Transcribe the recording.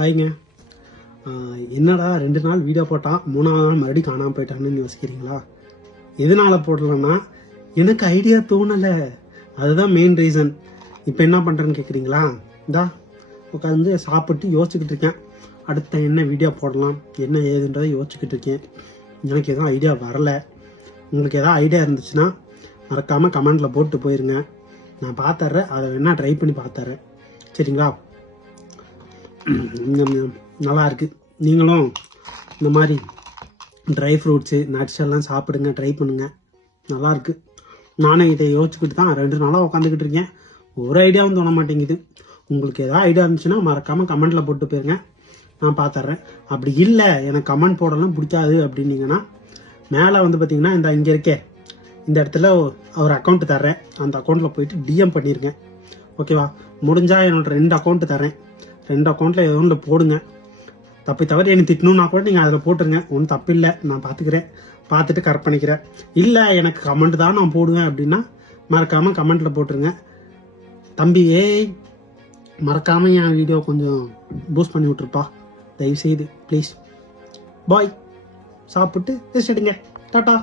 ஹாய்ங்க. என்னடா 2 நாள் வீடியோ போட்டான் 3ஆவது நாள் மறுபடியும் காணாமல் போயிட்டான்னு யோசிக்கிறீங்களா? எதனால போடலன்னா எனக்கு ஐடியா தோணலை, அதுதான் மெயின் ரீசன். இப்போ என்ன பண்ணுறேன்னு கேட்குறீங்களா? இந்தா உட்காந்து சாப்பிட்டு யோசிச்சுக்கிட்டு இருக்கேன். அடுத்த என்ன வீடியோ போடலாம் என்ன ஏதுன்றதை யோசிச்சுக்கிட்டு இருக்கேன். எனக்கு எதுவும் ஐடியா வரலை. உங்களுக்கு எதாவது ஐடியா இருந்துச்சுன்னா மறக்காமல் கமெண்டில் போட்டு போயிருங்க. நான் பார்த்துட்றேன், அதை வேணா ட்ரை பண்ணி பார்த்துட்றேன். சரிங்களா? நல்லா இருக்கு. நீங்களும் இந்த மாதிரி ட்ரை ஃப்ரூட்ஸு நட்ஸ் எல்லாம் சாப்பிடுங்க, ட்ரை பண்ணுங்க. நல்லா இருக்கு. நானும் இதை யோசிச்சுக்கிட்டு தான் 2 நாளாக உட்காந்துக்கிட்டு இருக்கேன். ஒரு ஐடியாவும் தோண மாட்டேங்குது. உங்களுக்கு ஏதாவது ஐடியா இருந்துச்சுன்னா மறக்காமல் கமெண்ட்டில் போட்டு போயிருங்க, நான் பார்த்துட்றேன். அப்படி இல்லை எனக்கு கமெண்ட் போடலாம் பிடிக்காது அப்படின்னீங்கன்னா மேலே பார்த்தீங்கன்னா இங்கே இருக்கே இந்த இடத்துல ஒரு அக்கௌண்ட் தர்றேன். அந்த அக்கௌண்ட்டில் போயிட்டு டிஎம் பண்ணிருங்க. ஓகேவா? முடிஞ்சால் என்னோட 2 அக்கௌண்ட்டு தரேன். 2 அக்கௌண்ட்டில் ஏதோ ஒன்று போடுங்க. தப்பி தவிர எனக்கு திட்டணும்னா கூட நீங்கள் அதில் போட்டுருங்க, ஒன்றும் தப்பு இல்லை. நான் பார்த்துக்கிறேன், பார்த்துட்டு கரெக்ட் பண்ணிக்கிறேன். இல்லை எனக்கு கமெண்ட் தான் நான் போடுவேன் அப்படின்னா மறக்காமல் கமெண்ட்டில் போட்டுருங்க. தம்பி மறக்காமல் என் வீடியோ கொஞ்சம் பூஸ்ட் பண்ணி விட்ருப்பா தயவுசெய்து ப்ளீஸ். பாய். சாப்பிட்டு ரெஸ்ட் எடுங்க. டாட்டா.